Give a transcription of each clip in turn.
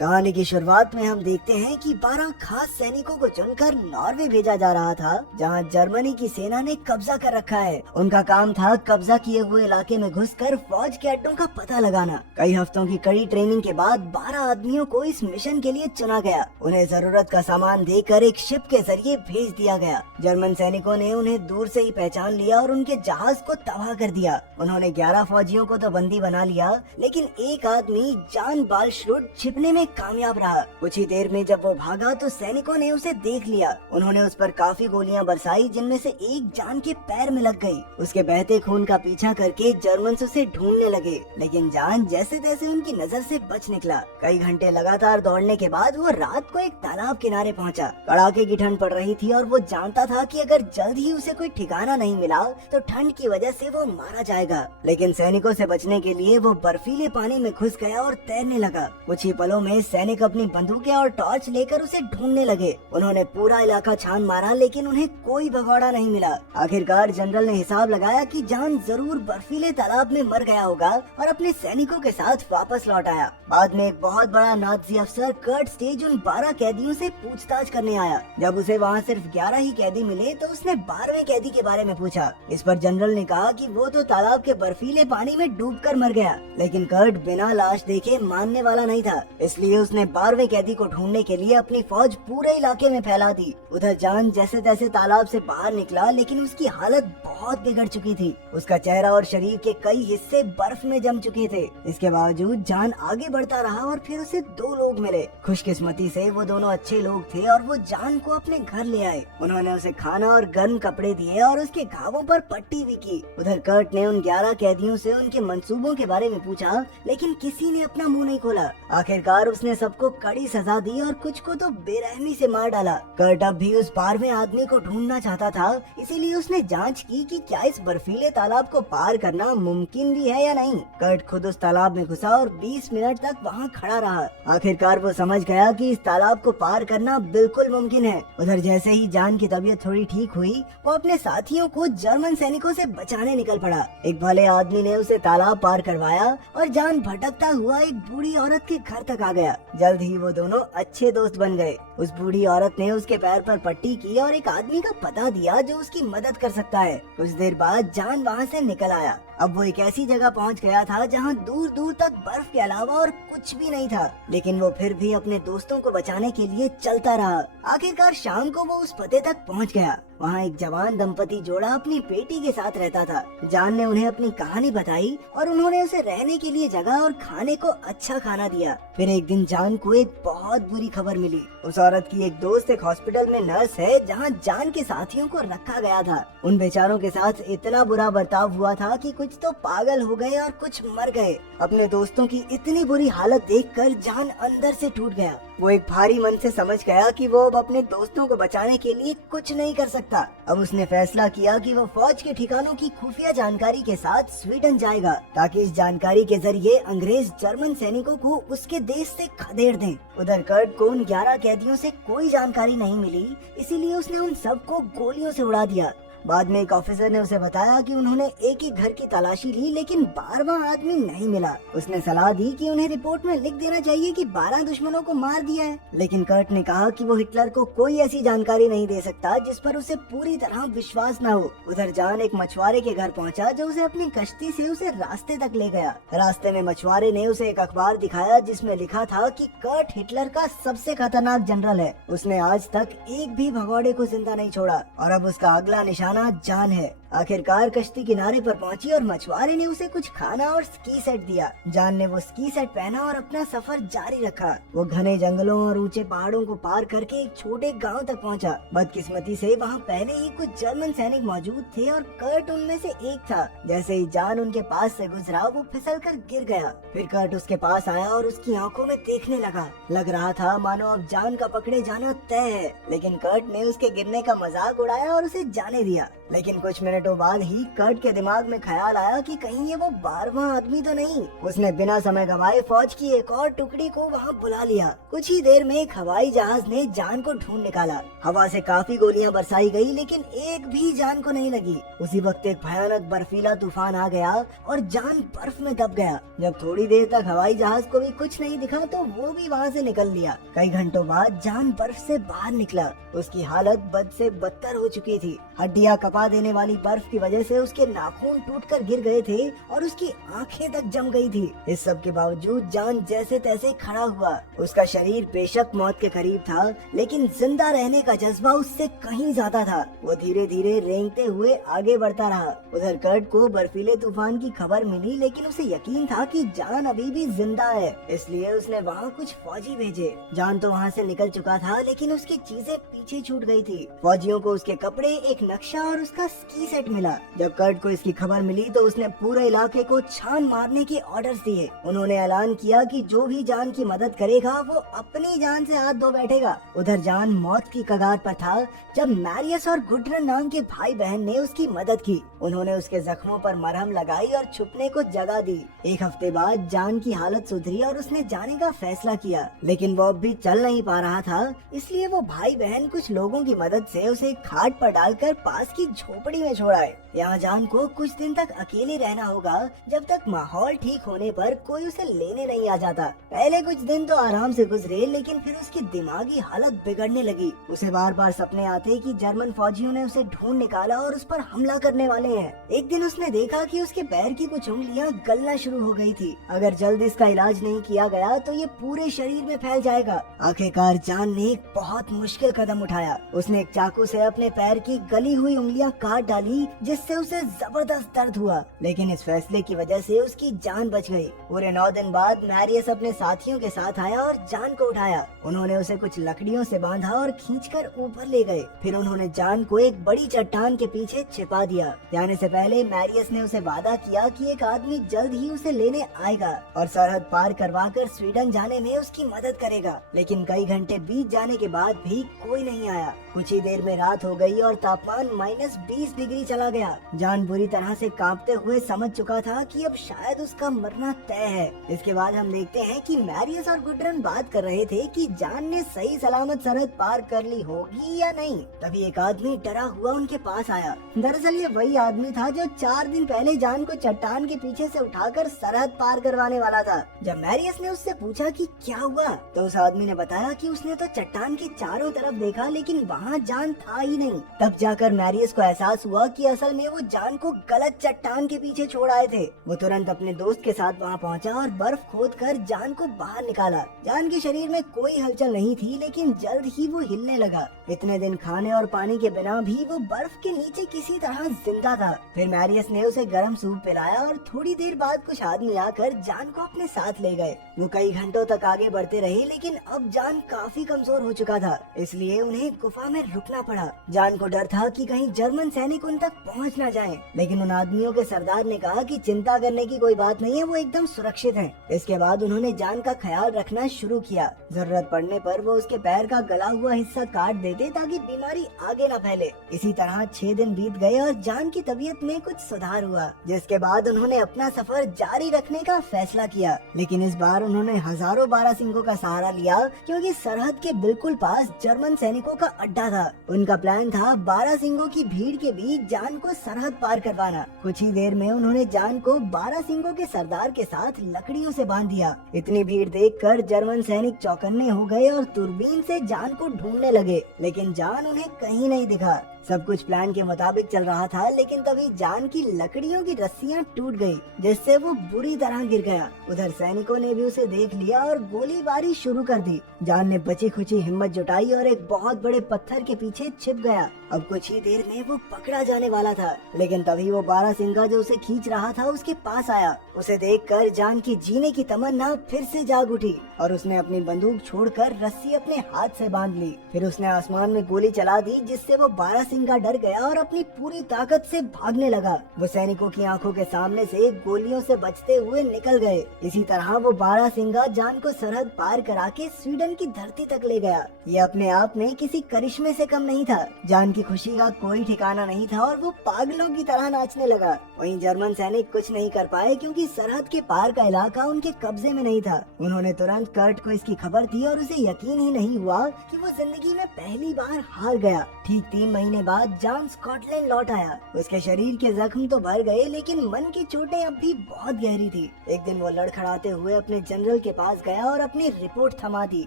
कहानी की शुरुआत में हम देखते हैं कि 12 खास सैनिकों को चुनकर नॉर्वे भेजा जा रहा था, जहां जर्मनी की सेना ने कब्जा कर रखा है। उनका काम था कब्जा किए हुए इलाके में घुसकर फौज के अड्डों का पता लगाना। कई हफ्तों की कड़ी ट्रेनिंग के बाद 12 आदमियों को इस मिशन के लिए चुना गया। उन्हें जरूरत का सामान देकर एक शिप के जरिए भेज दिया गया। जर्मन सैनिकों ने उन्हें दूर से ही पहचान लिया और उनके जहाज को तबाह कर दिया। उन्होंने 11 फौजियों को तो बंदी बना लिया, लेकिन एक आदमी जान बालश्रुड छिपने में कामयाब रहा। कुछ ही देर में जब वो भागा तो सैनिकों ने उसे देख लिया। उन्होंने उस पर काफी गोलियां बरसाई, जिनमें से एक जान के पैर में लग गई। उसके बहते खून का पीछा करके जर्मन्स उसे ढूंढने लगे, लेकिन जान जैसे तैसे उनकी नजर से बच निकला। कई घंटे लगातार दौड़ने के बाद वो रात को एक तालाब किनारे पहुंचा। कड़ाके की ठंड पड़ रही थी और वो जानता था कि अगर जल्द ही उसे कोई ठिकाना नहीं मिला तो ठंड की वजह से वो मारा जाएगा। लेकिन सैनिकों से बचने के लिए वो बर्फीले पानी में घुस गया और तैरने लगा। कुछ ही पलों में सैनिक अपनी बंदूकें और टॉर्च लेकर उसे ढूंढने लगे। उन्होंने पूरा इलाका छान मारा, लेकिन उन्हें कोई भगौड़ा नहीं मिला। आखिरकार जनरल ने हिसाब लगाया कि जान जरूर बर्फीले तालाब में मर गया होगा और अपने सैनिकों के साथ वापस लौट आया। बाद में एक बहुत बड़ा नाज़ी अफसर कर्ट स्टेज उन 12 कैदियों से पूछताछ करने आया। जब उसे वहाँ सिर्फ 11 ही कैदी मिले तो उसने 12वें कैदी के बारे में पूछा। इस पर जनरल ने कहा कि वो तो तालाब के बर्फीले पानी में डूबकर मर गया। लेकिन कर्ट बिना लाश देखे मानने वाला नहीं था, इसलिए उसने 12वें कैदी को ढूंढने के लिए अपनी फौज पूरे इलाके में फैला दी। उधर जान जैसे तैसे तालाब से बाहर निकला, लेकिन उसकी हालत बहुत बिगड़ चुकी थी। उसका चेहरा और शरीर के कई हिस्से बर्फ में जम चुके थे। इसके बावजूद जान आगे बढ़ता रहा और फिर उसे 2 लोग मिले। खुशकिस्मती से वो दोनों अच्छे लोग थे और वो जान को अपने घर ले आए। उन्होंने उसे खाना और गर्म कपड़े दिए और उसके घावों पर पट्टी भी की। उधर कर्ट ने उन 11 कैदियों से उनके मंसूबों के बारे में पूछा, लेकिन किसी ने अपना मुंह नहीं खोला। आखिरकार उसने सबको कड़ी सजा दी और कुछ को तो बेरहमी से मार डाला। कर्ट अब भी उस 12वें आदमी को ढूंढना चाहता था, इसीलिए उसने जांच की कि क्या इस बर्फीले तालाब को पार करना मुमकिन भी है या नहीं। कर्ट खुद उस तालाब में घुसा और 20 मिनट तक वहाँ खड़ा रहा। आखिरकार वो समझ गया कि इस तालाब को पार करना बिल्कुल मुमकिन है। उधर जैसे ही जान की तबीयत थोड़ी ठीक हुई, वो अपने साथियों को जर्मन सैनिकों से बचाने निकल पड़ा। एक भले आदमी ने उसे तालाब पार करवाया और जान भटकता हुआ एक बूढ़ी औरत के घर तक आ गया। जल्द ही वो दोनों अच्छे दोस्त बन गए। उस बूढ़ी औरत ने उसके पैर पर पट्टी की और एक आदमी का पता दिया जो उसकी मदद कर सकता है। कुछ देर बाद जान वहाँ से निकल आया। अब वो एक ऐसी जगह पहुँच गया था जहाँ दूर दूर तक बर्फ के अलावा और कुछ भी नहीं था, लेकिन वो फिर भी अपने दोस्तों को बचाने के लिए चलता रहा। आखिरकार शाम को वो उस पते तक पहुँच गया। वहाँ एक जवान दंपति जोड़ा अपनी बेटी के साथ रहता था। जान ने उन्हें अपनी कहानी बताई और उन्होंने उसे रहने के लिए जगह और खाने को अच्छा खाना दिया। फिर एक दिन जान को एक बहुत बुरी खबर मिली। उस औरत की एक दोस्त एक हॉस्पिटल में नर्स है, जहाँ जान के साथियों को रखा गया था। उन बेचारों के साथ इतना बुरा बर्ताव हुआ था कि कुछ तो पागल हो गए और कुछ मर गए। अपने दोस्तों की इतनी बुरी हालत देखकर जान अंदर से टूट गया। वो एक भारी मन से समझ गया कि वो अब अपने दोस्तों को बचाने के लिए कुछ नहीं कर सकता। अब उसने फैसला किया कि वो फौज के ठिकानों की खुफिया जानकारी के साथ स्वीडन जाएगा, ताकि इस जानकारी के जरिए अंग्रेज जर्मन सैनिकों को उसके देश से खदेड़ दें। उधर कर्ट को उन 11 कैदियों से कोई जानकारी नहीं मिली, इसीलिए उसने उन सबको गोलियों से उड़ा दिया। बाद में एक ऑफिसर ने उसे बताया कि उन्होंने एक ही घर की तलाशी ली, लेकिन 12वां आदमी नहीं मिला। उसने सलाह दी कि उन्हें रिपोर्ट में लिख देना चाहिए कि 12 दुश्मनों को मार दिया है, लेकिन कर्ट ने कहा कि वो हिटलर को कोई ऐसी जानकारी नहीं दे सकता जिस पर उसे पूरी तरह विश्वास न हो। उधर जान एक मछुआरे के घर पहुंचा, जो उसे अपनी कश्ती से उसे रास्ते तक ले गया। रास्ते में मछुआरे ने उसे एक अखबार दिखाया जिसमें लिखा था कि कर्ट हिटलर का सबसे खतरनाक जनरल है। उसने आज तक एक भी भगौड़े को जिंदा नहीं छोड़ा और अब उसका अगला निशाना जान है। आखिरकार कश्ती किनारे पर पहुंची और मछुआरे ने उसे कुछ खाना और स्की सेट दिया। जान ने वो स्की सेट पहना और अपना सफर जारी रखा। वो घने जंगलों और ऊंचे पहाड़ों को पार करके एक छोटे गांव तक पहुंचा। बदकिस्मती से वहां पहले ही कुछ जर्मन सैनिक मौजूद थे और कर्ट उनमें से एक था। जैसे ही जान उनके पास से गुजरा, वो फिसल कर गिर गया। फिर कर्ट उसके पास आया और उसकी आंखों में देखने लगा। लग रहा था मानो अब जान का पकड़े जाना तय है, लेकिन कर्ट ने उसके गिरने का मजाक उड़ाया और उसे जाने दिया। लेकिन कुछ मिनट मिनटों बाद ही कर्ट के दिमाग में ख्याल आया कि कहीं ये वो 12वां आदमी तो नहीं। उसने बिना समय गवाए फौज की एक और टुकड़ी को वहाँ बुला लिया। कुछ ही देर में एक हवाई जहाज ने जान को ढूंढ निकाला। हवा से काफी गोलियां बरसाई गई लेकिन एक भी जान को नहीं लगी। उसी वक्त एक भयानक बर्फीला तूफान आ गया और जान बर्फ में दब गया। जब थोड़ी देर तक हवाई जहाज को भी कुछ नहीं दिखा तो वो भी वहाँ से निकल लिया। कई घंटों बाद जान बर्फ से बाहर निकला। उसकी हालत बद से बदतर हो चुकी थी। हड्डियां कपा देने वाली बर्फ की वजह से उसके नाखून टूटकर गिर गए थे और उसकी आंखें तक जम गई थी। इस सब के बावजूद जान जैसे तैसे खड़ा हुआ। उसका शरीर बेशक मौत के करीब था लेकिन जिंदा रहने का जज्बा उससे कहीं ज्यादा था। वो धीरे धीरे रेंगते हुए आगे बढ़ता रहा। उधर कर्ट को बर्फीले तूफान की खबर मिली लेकिन उसे यकीन था कि जान अभी भी जिंदा है, इसलिए उसने वहाँ कुछ फौजी भेजे। जान तो वहाँ से निकल चुका था लेकिन उसकी चीजें पीछे छूट गई थी। फौजियों को उसके कपड़े, एक नक्शा और उसका स्की सेट मिला। जब कर्ट को इसकी खबर मिली तो उसने पूरे इलाके को छान मारने के ऑर्डर्स दिए। उन्होंने ऐलान किया कि जो भी जान की मदद करेगा वो अपनी जान से हाथ धो बैठेगा। उधर जान मौत की कगार पर था जब मैरियस और गुड्रन नाम के भाई बहन ने उसकी मदद की। उन्होंने उसके जख्मों पर मरहम लगाई और छुपने को जगह दी। एक हफ्ते बाद जान की हालत सुधरी और उसने जाने का फैसला किया, लेकिन वो अब भी चल नहीं पा रहा था। इसलिए वो भाई बहन कुछ लोगों की मदद से उसे खाट पर डालकर पास की झोपड़ी में छोड़ आए। यहाँ जान को कुछ दिन तक अकेले रहना होगा जब तक माहौल ठीक होने पर कोई उसे लेने नहीं आ जाता। पहले कुछ दिन तो आराम से गुजरे लेकिन फिर उसकी दिमागी हालत बिगड़ने लगी। उसे बार बार सपने आते कि जर्मन फौजियों ने उसे ढूंढ निकाला और उस पर हमला करने वाले हैं। एक दिन उसने देखा कि उसके पैर की कुछ उंगलियां गलना शुरू हो गई थी। अगर जल्द इसका इलाज नहीं किया गया तो ये पूरे शरीर में फैल जाएगा। आखिरकार जान ने एक बहुत मुश्किल कदम उठाया। उसने एक चाकू से अपने पैर की गली हुई उंगलियां काट डाली जिससे उसे जबरदस्त दर्द हुआ, लेकिन इस फैसले की वजह से उसकी जान बच गई। पूरे 9 दिन बाद मैरियस अपने साथियों के साथ आया और जान को उठाया। उन्होंने उसे कुछ लकड़ियों से बांधा और खींचकर ऊपर ले गए। फिर उन्होंने जान को एक बड़ी चट्टान के पीछे छिपा दिया। जाने से पहले मैरियस ने उसे वादा किया कि एक आदमी जल्द ही उसे लेने आएगा और सरहद पार करवाकर स्वीडन जाने में उसकी मदद करेगा। लेकिन कई घंटे बीत जाने के बाद भी कोई नहीं आया। कुछ ही देर में रात हो गई और तापमान -20 डिग्री चला गया। जान बुरी तरह से कांपते हुए समझ चुका था कि अब शायद उसका मरना तय है। इसके बाद हम देखते हैं कि मैरियस और गुड्रन बात कर रहे थे कि जान ने सही सलामत सरहद पार कर ली होगी या नहीं। तभी एक आदमी डरा हुआ उनके पास आया। दरअसल ये वही आदमी था जो 4 दिन पहले जान को चट्टान के पीछे से उठाकर सरहद पार करवाने वाला था। जब मैरियस ने उससे पूछा कि क्या हुआ तो उस आदमी ने बताया कि उसने तो चट्टान के चारों तरफ देखा लेकिन वहाँ जान था ही नहीं। तब जाकर मैरियस को एहसास हुआ कि असल में वो जान को गलत चट्टान के पीछे छोड़ आए थे। वो तुरंत अपने दोस्त के साथ वहाँ पहुँचा और बर्फ खोदकर जान को बाहर निकाला। जान के शरीर में कोई हलचल नहीं थी लेकिन जल्द ही वो हिलने लगा। इतने दिन खाने और पानी के बिना भी वो बर्फ के नीचे किसी तरह जिंदा था। फिर मैरियस ने उसे गर्म सूप पिलाया और थोड़ी देर बाद कुछ आदमी आकर जान को अपने साथ ले गए। वो कई घंटों तक आगे बढ़ते रहे लेकिन अब जान काफी कमजोर हो चुका था, इसलिए उन्हें गुफा में रुकना पड़ा। जान को डर था कि कहीं जर्मन सैनिक उन तक पहुंच न जाएं, लेकिन उन आदमियों के सरदार ने कहा कि चिंता करने की कोई बात नहीं है, वो एकदम सुरक्षित हैं। इसके बाद उन्होंने जान का ख्याल रखना शुरू किया। जरूरत पड़ने पर वो उसके पैर का गला हुआ हिस्सा काट देते ताकि बीमारी आगे न फैले। इसी तरह 6 दिन बीत गए और जान की तबीयत में कुछ सुधार हुआ, जिसके बाद उन्होंने अपना सफर जारी रखने का फैसला किया। लेकिन इस बार उन्होंने हजारों बारासिंगों का सहारा लिया क्योंकि सरहद के बिल्कुल पास जर्मन सैनिकों का अड्डा था। उनका प्लान था बारासिंगों की भीड़ के बीच जान को सरहद पार करवाना। कुछ ही देर में उन्होंने जान को बारासिंगों के सरदार के साथ लकड़ियों से बांध दिया। इतनी भीड़ देखकर जर्मन सैनिक चौकन्ने हो गए और दूरबीन से जान को ढूंढने लगे, लेकिन जान उन्हें कहीं नहीं दिखा। सब कुछ प्लान के मुताबिक चल रहा था, लेकिन तभी जान की लकड़ियों की रस्सियां टूट गई, जिससे वो बुरी तरह गिर गया। उधर सैनिकों ने भी उसे देख लिया और गोलीबारी शुरू कर दी। जान ने बची खुची हिम्मत जुटाई और एक बहुत बड़े पत्थर के पीछे छिप गया। अब कुछ ही देर में वो पकड़ा जाने वाला था, लेकिन तभी वो बारासिंगा जो उसे खींच रहा था उसके पास आया। उसे देखकर जान की जीने की तमन्ना फिर से जाग उठी और उसने अपनी बंदूक छोड़कर रस्सी अपने हाथ से बांध ली। फिर उसने आसमान में गोली चला दी, जिससे वो बारासिंगा सिंह डर गया और अपनी पूरी ताकत से भागने लगा। वो सैनिकों की आंखों के सामने से गोलियों से बचते हुए निकल गए। इसी तरह वो बारासिंगा जान को सरहद पार करा के स्वीडन की धरती तक ले गया। ये अपने आप में किसी करिश्मे से कम नहीं था। जान की खुशी का कोई ठिकाना नहीं था और वो पागलों की तरह नाचने लगा। वहीं जर्मन सैनिक कुछ नहीं कर पाए क्योंकि सरहद के पार का इलाका उनके कब्जे में नहीं था। उन्होंने तुरंत कर्ट को इसकी खबर दी और उसे यकीन ही नहीं हुआ कि वो जिंदगी में पहली बार हार गया। ठीक 3 महीने बाद जान स्कॉटलैंड लौट आया। उसके शरीर के जख्म तो भर गए लेकिन मन की चोटें अब भी बहुत गहरी थी। एक दिन वो लड़खड़ाते हुए अपने जनरल के पास गया और अपनी रिपोर्ट थमा दी।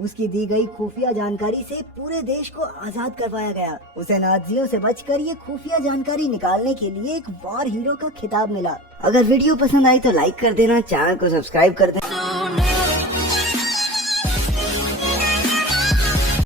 उसकी दी गई खुफिया जानकारी से पूरे देश को आजाद करवाया गया। उसे नाज़ियों से बचकर ये खुफिया जानकारी निकालने के लिए एक वॉर हीरो का खिताब मिला। अगर वीडियो पसंद आई तो लाइक कर देना, चैनल को सब्सक्राइब कर देना।